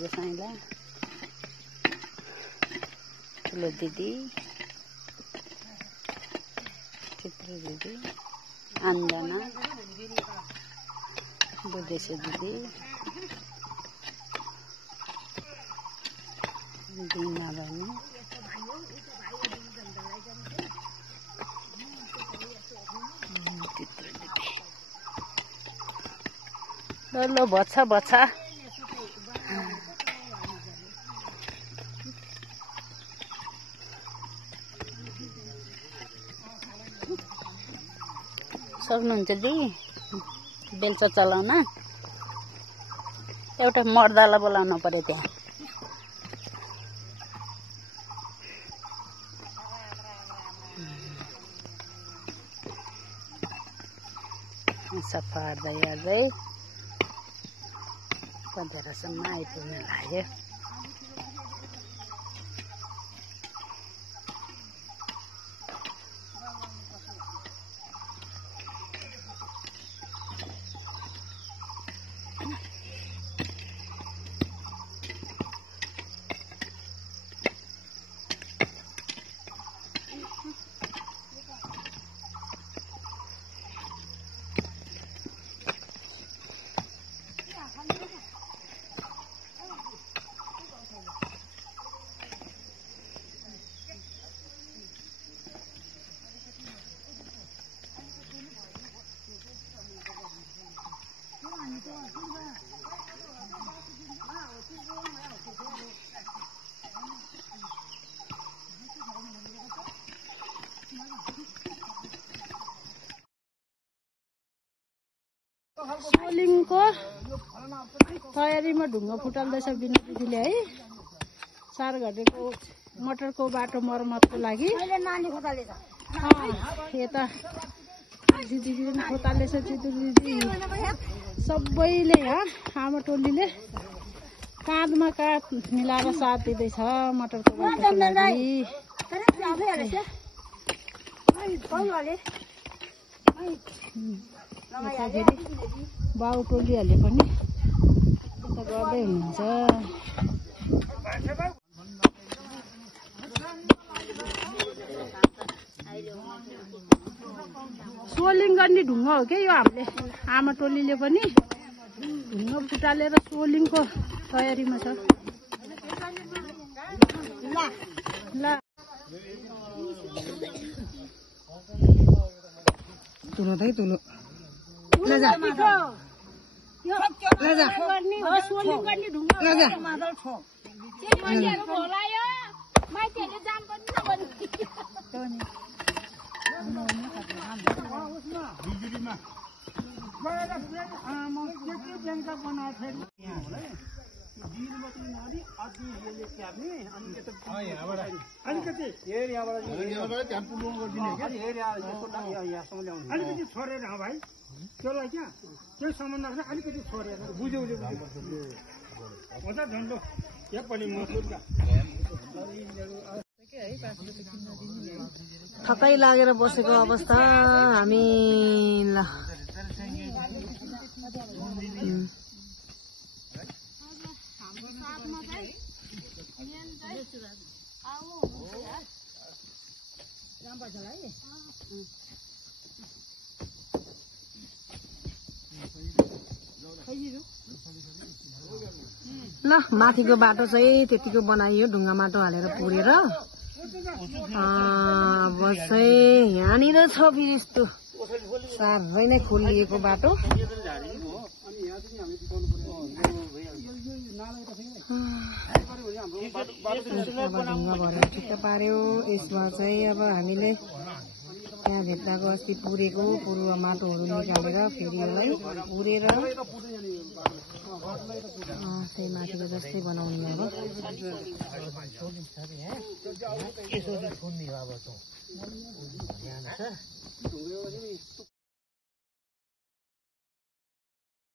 गोसाइँला, ठुलो दिदी, चित्र दिदी, आन्दना, बुद्धेश्वर दिदी, दिना बहिनी, चित्र दिदी। ल बच्चा बच्चा सक्नुहुन्छ दि बेलचा चलाउन? एउटा मर्दालाई बोलाउनु पर्यो त्यहाँ। सफा गर्दै गर्दै पन्ध्रसम्म आइपुग्न लाग्यो। सोलिङको तयारीमा ढुङ्गा फुटाल्दैछ बिना दिदीले है। चार घटेको मटरको बाटो मर्मतको लागि यता दिदी पनि खोतालेछ। चितुर दिदी सबैले यहाँ आमा टोलीले काँधमा काँध मिलाएर साथ दिँदैछ मटरको बाटोको लागि। फेरि बाउ टोलीहरूले पनि यता गर्दै हुनुहुन्छ। सोलिङ गर्ने ढुङ्गा हो क्या यो। हामीले आमा टोलीले पनि ढुङ्गा फुटालेर सोलिङको तयारीमा छ। ल तुलो दे तुलो लजा लजा सोलिङ गर्ने ढुङ्गा लजा अलिकति छोडेर भाइ त्यसलाई क्या त्यो सामान राख्छ अलिकति छोडेर बुझ्यो हुन्छ झन्डो एकपल्ट थकाइ लागेर बसेको अवस्था हामी। ल ल माथिको बाटो चाहिँ त्यतिको बनाइयो ढुङ्गा माटो हालेर पुरेर। अब चाहिँ यहाँनिर छ फेरि यस्तो साह्रै नै खोलिएको बाटो। अब ढुङ्गा भरेर ठिक्क पार्यो। यसमा चाहिँ अब हामीले त्यहाँ भित्रको अस्ति पुरेको पूर्व माटोहरू निकालेर फेरि यसलाई पुरेर त्यही माथिको जस्तै बनाउने अब।